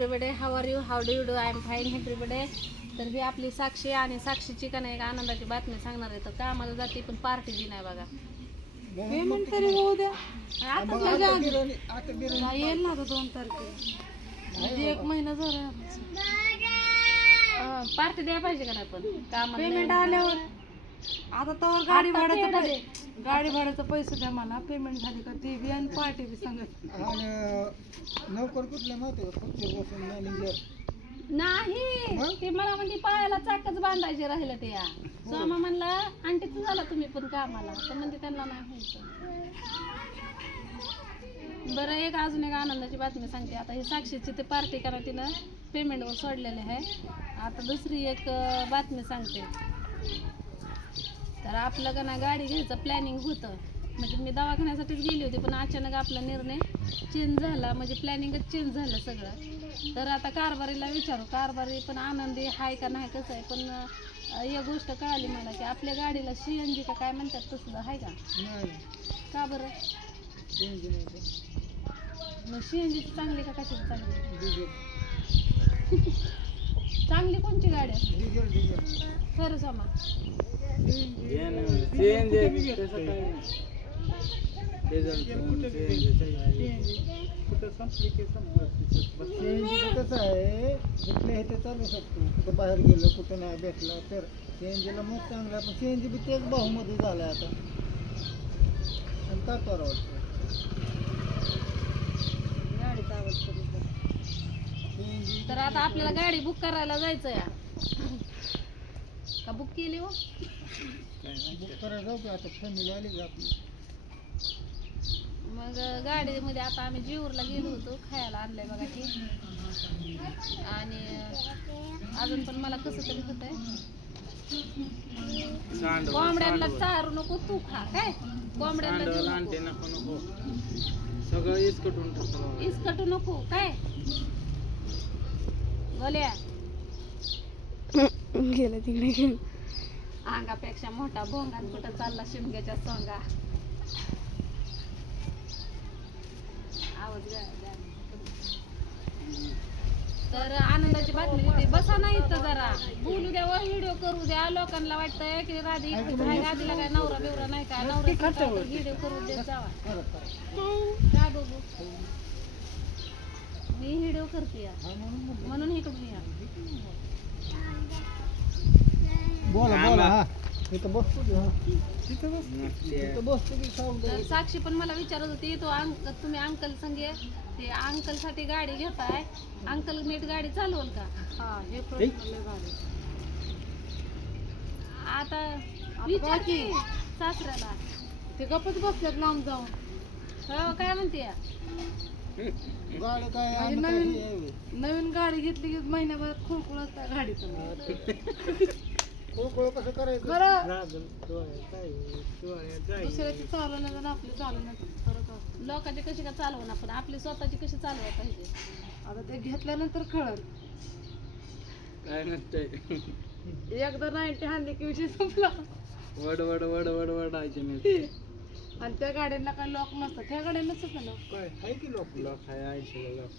एव्हरीबडे how are you how do you do I am fine एव्हरीबडे. तर ही आपली साक्षी आणि साक्षीची का नाही एक आनंदाची बातमी सांगणार आहे. तर कामाला जाते पण पार्टी दी नाही बघा. पेमेंट तरी होऊ द्या. आता येईल ना 2 तारखेला. म्हणजे 1 महिना झाला. पार्टी द्यायला पाहिजे का नाही पण कामाला पेमेंट आल्यावर आता तर गाडी भाड्याचं पैसे द्या मला. पेमेंट झाली का ती बी आणि पार्टी बी सांगत. नोकर कुठले नव्हते मॅनेजर नाही. ते मला म्हणजे पायाला चाकच बांधायचे राहिलं ते या सोमा म्हणला आंटीच झाला तुम्ही पण कामाला तर म्हणजे त्यांना नाही व्हायचं. बरं एक अजून एक आनंदाची बातमी सांगते. आता ही साक्षीची ते पार्टी करा तिनं पेमेंटवर सोडलेले आहे. आता दुसरी एक बातमी सांगते. तर आपलं का ना गाडी घ्यायचं प्लॅनिंग होतं. म्हणजे मी दवाखान्यासाठीच गेली होती पण अचानक आपला निर्णय चेंज झाला. म्हणजे प्लॅनिंगच चेंज झालं सगळं. तर आता कारभारीला विचारू. कारभारी पण आनंदी आहे का नाही कसं आहे. पण एक गोष्ट कळाली मला की आपल्या गाडीला CNG का काय म्हणतात तसलं आहे का. का बरं मग CNG चांगली का कशाची चांगली. चांगली कोणची गाडी असते खरं समा. कसं आहे कुठल्या इथे चालू शकतो. कुठं बाहेर गेलो कुठं नाही भेटला तर CNGला मग चांगला. पण CNG बी तेच भाऊमध्ये झालं आता आणि का परवडतं. गाडीचा आवाज करू तर आता आपल्याला गाडी बुक करायला जायचं या का बुक केली हो. बुक करायला जाऊ का आता फॅमिली आली का आपली. मग गाडीमध्ये आता आम्ही जीवरला गेलो होतो खायला आणलंय बघा की. आणि अजून पण मला कसं तरी होत आहे. कोंबड्यांना चारू नको तू खा काय. कोंबड्यांना सगळं इसकटू नको काय. गोल्या गेलं तिकडे. अंगापेक्षा मोठा भोंगा कुठं चालला शिमग्याच्या सोंगा. आवाज तर आनंदाची बातमी देते. बसा नाही इथं जरा बोलू द्या व व्हिडिओ करू द्या. लोकांना वाटतंय की राधी राधीला काय नवरा बिवरा नाही काय नवरा व्हिडिओ करू देत जावा का बघू. मी व्हिडिओ करते या म्हणून इकडून या. बोला बोला. हा इथं बसतो इथं बसतो की खाऊन तर साक्षी पण मला विचारत होती तुम्ही अंकल संगे ते अंकल साठी गाडी घेताय. अंकल नीट गाडी चालवल का. हा हे प्रश्न लय भारी. आता विचार की सासऱ्याला. ते गप्पच बसल्यात लांब जाऊन. हो काय म्हणते या? गाडी काय म्हणजे नवीन गाडी घेतली की महिन्याभरात खुळखुळ असता गाडीचं. खोळ कसं करायचं बरं दुसऱ्याची चालवण्यात आणि आपली चालवण्यात फरक असतो. लोकांची कशी का चालवणार पण आपली स्वतःची कशी चालवायला पाहिजे. आता ते घेतल्यानंतर कळत. काय नसतंय. एकदा 90 हाणली की विषय संपला. वड वड वड वड वडायचे नाही. आणि त्या गाड्यांना काय लॉक नसतं. त्या गाड्यांना नसतं लॉक. काय आहे की लॉक लॉक आहे 80 लॉक.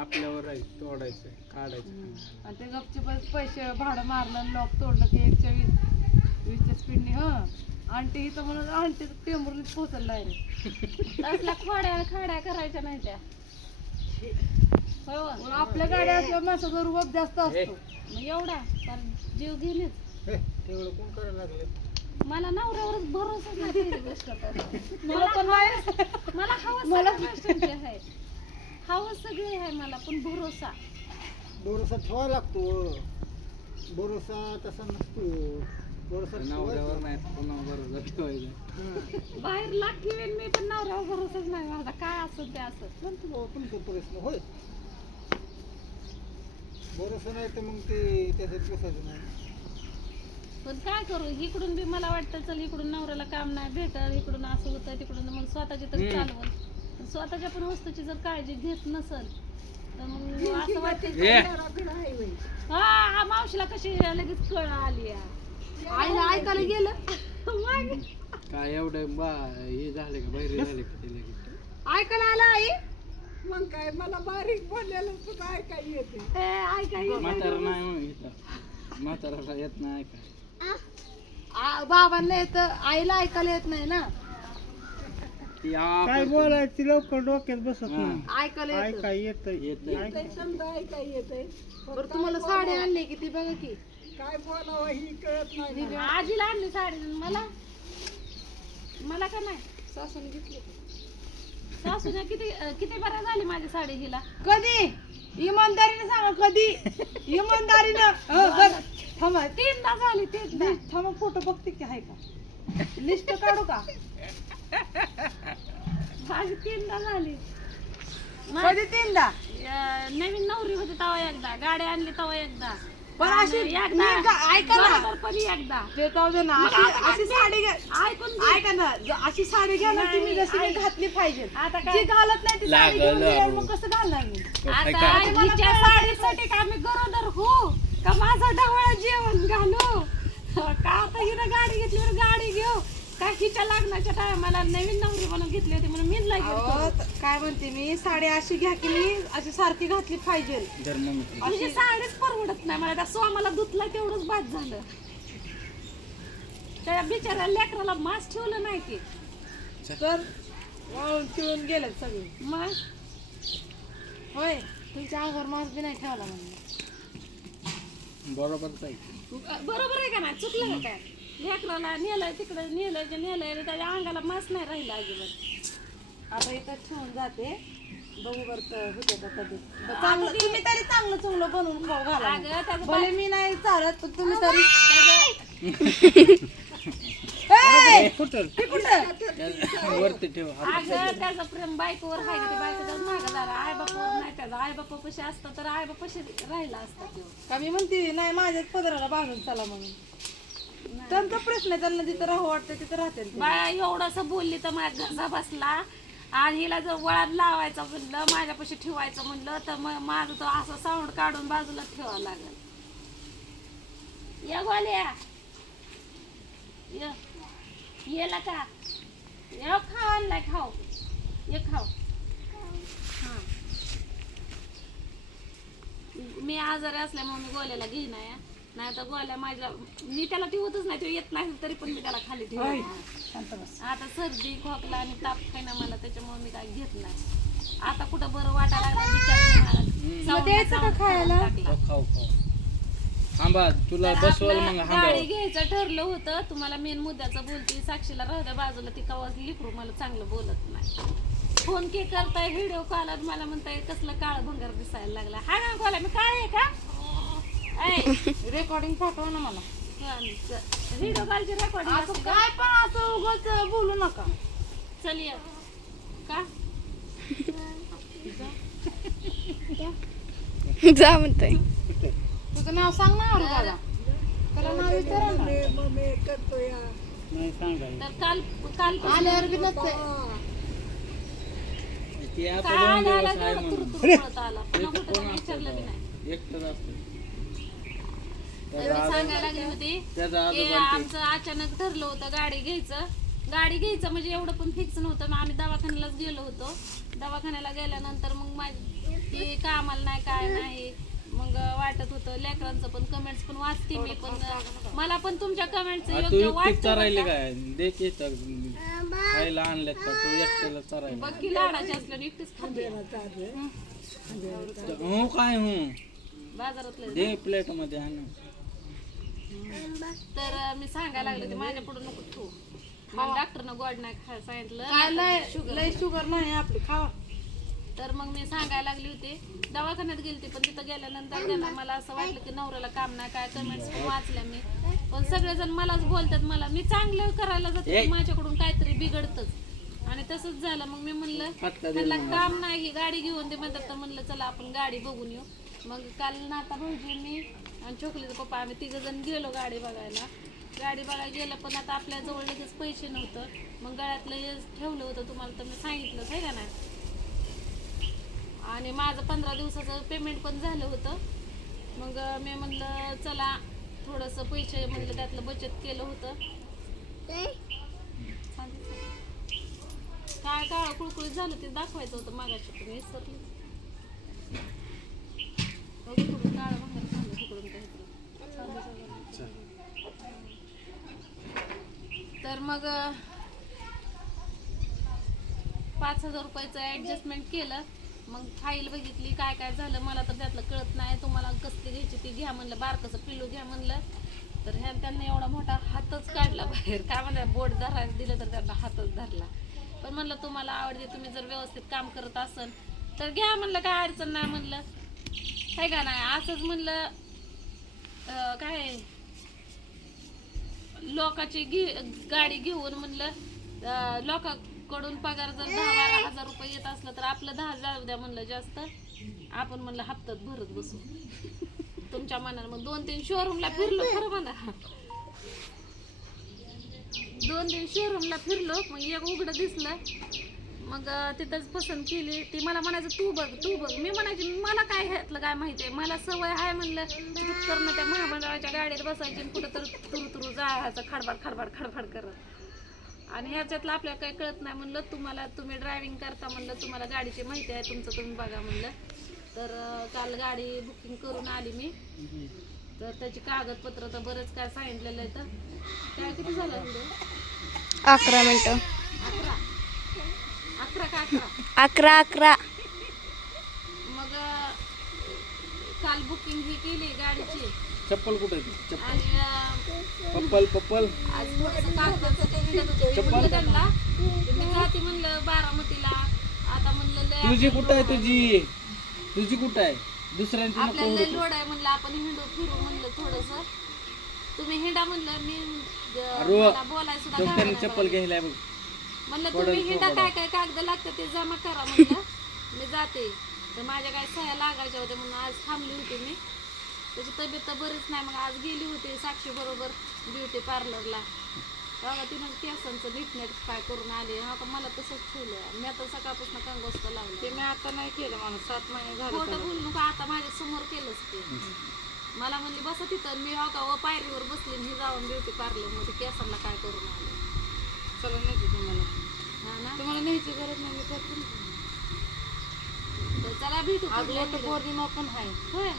आपल्यावर आहे तोडायचं काढायचं. आणि ते गपचे पैसे भाडं मारलं लॉक तोडलं की 120च्या स्पीडने. आंटी इथं म्हणून आंटी टेंबूरनीच पोहोचल डायरेक्ट. तसल्या खाड्या करायच्या नाही त्या. हो मग आपल्या गाड्या असल्या माणसाचा रुबाब जास्त असतो. मग एवढा पण जीव घेणेच. तेवढं कोण करायला लागले. मला नवऱ्यावरच भरोसा नाही पहिली गोष्ट तर. मला पण नाही. मला हवस गोष्टींची आहे. हवस सगळी आहे मला पण भरोसा भरोसा ठेवायला लागतो. भरोसा तसा नसतो. भरोसा नवऱ्यावर नाही पुन्हा भरोसा ठेवायचा. बाहेर लागते मी पण नवऱ्यावर भरोसाच नाही माझा. काय असं ते असं तुमचा प्रश्न होय. भरोसा नाही तर मग ते त्याच्यात बसायचं नाही. पण काय करू इकडून बी मला वाटतं चल इकडून नवऱ्याला काम नाही भेटत. इकडून असं होतं तिकडून मग स्वतःची तर चालवल. स्वतःच्या पण वस्तूची जर काळजी घेत नसल तर मग असं वाटतं. हा मावशीला कशी लगेच कळ आली. आईला ऐकायला गेलं काय एवढं हे झाले का बाहेर झाले का ते लगेच ऐकायला आला आई. मग काय मला बारीक बोललेलं सुद्धा ऐकाय येते. म्हातारा नाही म्हणून इथं म्हाताराला येत नाही ऐका बाबांना येत, आईला ऐकायला येत नाही ना. ती काय बोलायची लवकर डोक्यात बसत नाही. ऐकायला येत. काय येत येत समजा ऐकाय येते. बरं तुम्हाला साडी आणली की ती बघा की काय बोलावं ही कळत नाही. आजीला आणली साडी मला का नाही सासून घेतली सासूने किती बऱ्या झाली माझी साडी हिला. कधी इमानदारीने सांगा कधी इमानदारीनं. बरं थांबा 3दा झाली 3दा. थांबा फोटो बघते की आहे का लिस्ट काढू का. माझी 3दा झाली. कधी 3दा. नवीन नवरी होती तेव्हा एकदा, गाडी आणली तेव्हा एकदा, पण अशी ऐका ना बरोबर पण एकदा. ते जाऊ दे ना. अशी साडी ऐकून घे. ऐका ना अशी साडी घ्या ना तुम्ही जशी मी घातली पाहिजे. आता जी काय घालत नाही ती साडी घेऊन गेल्यावर मग कसं घालणार मी. आता हिच्या साडीसाठी का मी गरोदर हो का माझं ढवळ जेवण घालू का आता हिनं गाडी घेतल्यावर गाडी घेऊ का हिच्या लग्नाच्या टायमाला नवीन नवरी म्हणून घेतली होती म्हणून मी अहो, काय म्हणते मी साडी अशी घ्या की मी अशी सारखी घातली पाहिजे. धर्म तुझी साडीच परवडत नाही मला. त्या सोमाला धुतला तेवढंच बाद झालं. त्या बिचाऱ्या लेकराला मास्क ठेवलं नाही की तर वाळून चिळून गेलेत सगळे. मग होय तुमच्या अंगावर मास्क बी नाही ठेवला म्हणून. बरोबरच आहे बरोबर आहे का नाही चुकलं का काय. लेकराला नेलंय तिकडं नेलंय त्याच्या अंगाला मास्क नाही राहिला अजिबात. आता इथं ठेवून जाते बघू बरं होते का कधी. चांगलं तुम्ही तरी चांगलं बनवून खाऊ घाला. अगं त्याचं भले मी नाही चालत पण तुम्ही तरी वरती ठेव अगं त्याचं प्रेम बायकोवर आहे का ते बायकोचा मागं झाला. आई बापावर नाही त्याचा. आई बापा पशी असतं तर आई बापाशी राहिला असता तो. का मी म्हणते नाही माझ्याच पदराला बांधून चला म्हणून. त्यांचा प्रश्न आहे त्यांना जिथं राहू वाटतं तिथं राहते. बाया एवढंस बोलली तर माझ्या घसा बसला आणि हिला जर वळात लावायचं म्हणलं माझ्यापाशी ठेवायचं म्हणलं तर मग माझं तो असं साऊंड काढून बाजूला ठेवावं लागल. या गोल्या येला का ये खाऊ आणलाय खाऊ ये खाऊ. हा मी आजारी असल्यामुळे मी गोल्याला घेईना नाही तर गोल्या माझ्या मी त्याला ठेवतच नाही. तो येत नाही तरी पण मी त्याला खाली ठेवत. आता सर्दी खोकला आणि ताप काय ना मला त्याच्यामुळे मी काय घेत नाही. आता कुठं बरं वाटायला खाऊ आंबा तुला बसवल मग गाडी घ्यायचं ठरलं होतं. तुम्हाला मेन मुद्द्याचं बोलते. साक्षीला राहू द्या बाजूला ती कवाच लिकरू मला चांगलं बोलत नाही. फोन के करताय व्हिडिओ कॉलात मला म्हणताय कसलं काळ भंगार दिसायला लागला. हा ना कॉला मी काय आहे का रेकॉर्डिंग पाठवा ना मला. व्हिडिओ कॉलची रेकॉर्डिंग काय पण असं उगाच बोलू नका. चल ये का जा म्हणताय. तुझं नाव सांग ना दादा. त्याला नाव विचारा ना. नाही सांगाय तर काल काल आल्यावर बी नसते. ती आता काय दोन आला दिवस आहे तेवढं म्हणून तुरतुर पळत आला. पुन्हा कुठं काही विचारलं बी नाही. एकटंच असतं तर मी सांगायला लागली होती त्याचा की आमचं अचानक ठरलं होतं गाडी घ्यायचं म्हणजे एवढं पण फिक्स नव्हतं. मग आम्ही दवाखान्यालाच गेलो होतो. दवाखान्याला गेल्यानंतर मग माझी ती कामाला नाही काय नाही मग वाटत होतं. लेकरांचं पण कमेंट्स पण वाचते मी पण मला पण तुमच्या कमेंटचं तू योग्य एकटीच चरायले वाटतं. काय देखील खायला आणल्यात का तू एकट्याला चरायला बघ की लाडाची असल्याने एकटीच खाते हो काय हो बाजारातलं. दे प्लेट मध्ये आण तर मी सांगायला लागले ते माझ्या पुढे नको ठेवू. मला डॉक्टरनं गोड नाही खायला काय सांगितलं. लय शुगर नाही आपली खावा. तर मग मी सांगायला लागली होती दवाखान्यात गेलते पण तिथं गेल्यानंतर त्यांना मला असं वाटलं की नवऱ्याला काम नाही काय कमेंट्स पण वाचल्या मी पण सगळेजण मलाच बोलतात. मला मी चांगलं करायला जाते माझ्याकडून काहीतरी बिघडतच आणि तसंच झालं. मग मी म्हणलं त्यांना काम नाही ही गाडी घेऊन दे म्हणतात तर म्हणलं चला आपण गाडी बघून येऊ. मग काल नाता भाऊजी मी आणि छोकलीचा पप्पा आम्ही 3 जण गेलो गाडी बघायला. गाडी बघायला गेलं पण आता आपल्या जवळ लगेच पैसे नव्हतं. मग गळ्यातलं हे ठेवलं होतं तुम्हाला तर मी सांगितलंच आहे का नाही. आणि माझं 15 दिवसाचं पेमेंट पण झालं होतं. मग मी म्हणलं चला थोडंसं पैसे म्हणलं त्यातलं बचत केलं होतं. काय काळं कुळकुळीत झालं ते दाखवायचं होतं मागाशी पण विसरली. तिकडून काळं बाहेर झालं तिकडून काय तर मग 5,000 रुपयाचं ऍडजस्टमेंट केलं. मग फाईल बघितली काय काय झालं मला तर त्यातलं कळत नाही. तुम्हाला कसली घ्यायची ती घ्या म्हणलं, बारकसं पिल्लू घ्या म्हणलं. तर ह्या त्यांना एवढा मोठा हातच काढला बाहेर. काय म्हणलं बोट धरायला दिलं तर त्यांना हातच धरला. पण म्हणलं तुम्हाला आवडते, तुम्ही जर व्यवस्थित काम करत असाल तर घ्या म्हणलं, काय अडचण नाही म्हणलं, आहे का नाही. असंच म्हणलं काय लोकाची गाडी घेऊन म्हणलं लोकांकडून पगार जर 10-12 हजार रुपये येत असला तर आपलं 10 जाऊ द्या म्हणलं जास्त, आपण म्हणलं हप्त्यात भरत बसू तुमच्या मनाला. मग 2-3 शोरूमला फिरलो, खरं म्हणा 2-3 शोरूमला फिरलो. मग एक उघडं दिसलं, मग तिथंच पसंत केली. ती मला म्हणायचं तू बघ तू बघ. मी म्हणायची मला काय ह्यातलं काय माहिती आहे, मला सवय आहे म्हणलं करणं. त्या महामंडळाच्या गाडीत बसायची आणि कुठं तर तुरू जायचं खडबड खडबड खडबड करत. आणि ह्याच्यातलं आपल्याला काही कळत नाही म्हणलं. तुम्ही ड्रायव्हिंग करता म्हणलं, तुम्हाला गाडीची माहिती आहे, तुमचं तुम्ही बघा म्हणलं. तर काल गाडी बुकिंग करून आली मी. तर त्याची कागदपत्र तर बरंच काय सांगितलेलं आहे. तर काय किती झालं व्हिडिओ? 11 मिनिटं. 11 का 11? 11. मग काल बुकिंग ही केली गाडीची. चप्पल कुठे चप्पल आणि पप्पल आज थोडंसं कागदाचं ते निघत होते. मी म्हणलं त्यांना मी जाते म्हणलं बारामतीला. आता म्हणलं लय तुझी कुठं आहे तुझी कुठं आहे? दुसऱ्यांची नको आपल्याला लय हुडकू. लोड आहे म्हणलं, आपण हिंडू फिरू म्हणलं थोडंसं. तुम्ही हिंडा म्हणलं, मी अरे मला बोलाय सुद्धा डॉक्टरने गावं चप्पल नाही घ्यायला बघ. म्हणलं. तुम्ही हिंडा काय काय कागद लागतं ते जमा करा म्हणलं, मी जाते. तर माझ्या काय सह्या लागायच्या होत्या म्हणून आज थांबली होती मी. त्याची तब्येत तर बरीच नाही. मग आज गेली होती साक्षी बरोबर ब्युटी पार्लरला. बघा तिनं केसांचं नीटनेट काय करून आले. हा का मला तसंच ठेवलं. मी आता सकाळपासून कंगोस्ता लावली. ते मी आता नाही केलं, मला 7 महिने झाले. खोटं बोलू नका, आता माझ्या समोर केलंच ते. मला म्हणली बसा तिथं. मी हो का व पायरीवर बसली, मी जाऊन ब्युटी पार्लर मध्ये केसांना काय करून आले. चला नेते तुम्हाला. हा ना. तुम्हाला न्यायची गरज नाही, मी करते ना. तर चला भेटू आज पुढल्या वट व्हिडिओत. पौर्णिमा पण आहे. होय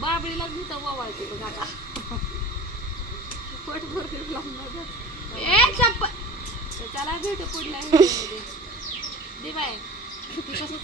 बाबळीला तिथं ववायची बघ आता. पोट भरून लावून चला भेटू पुढल्या व्हिडिओ मध्ये. दे बाय. ती कसं चालू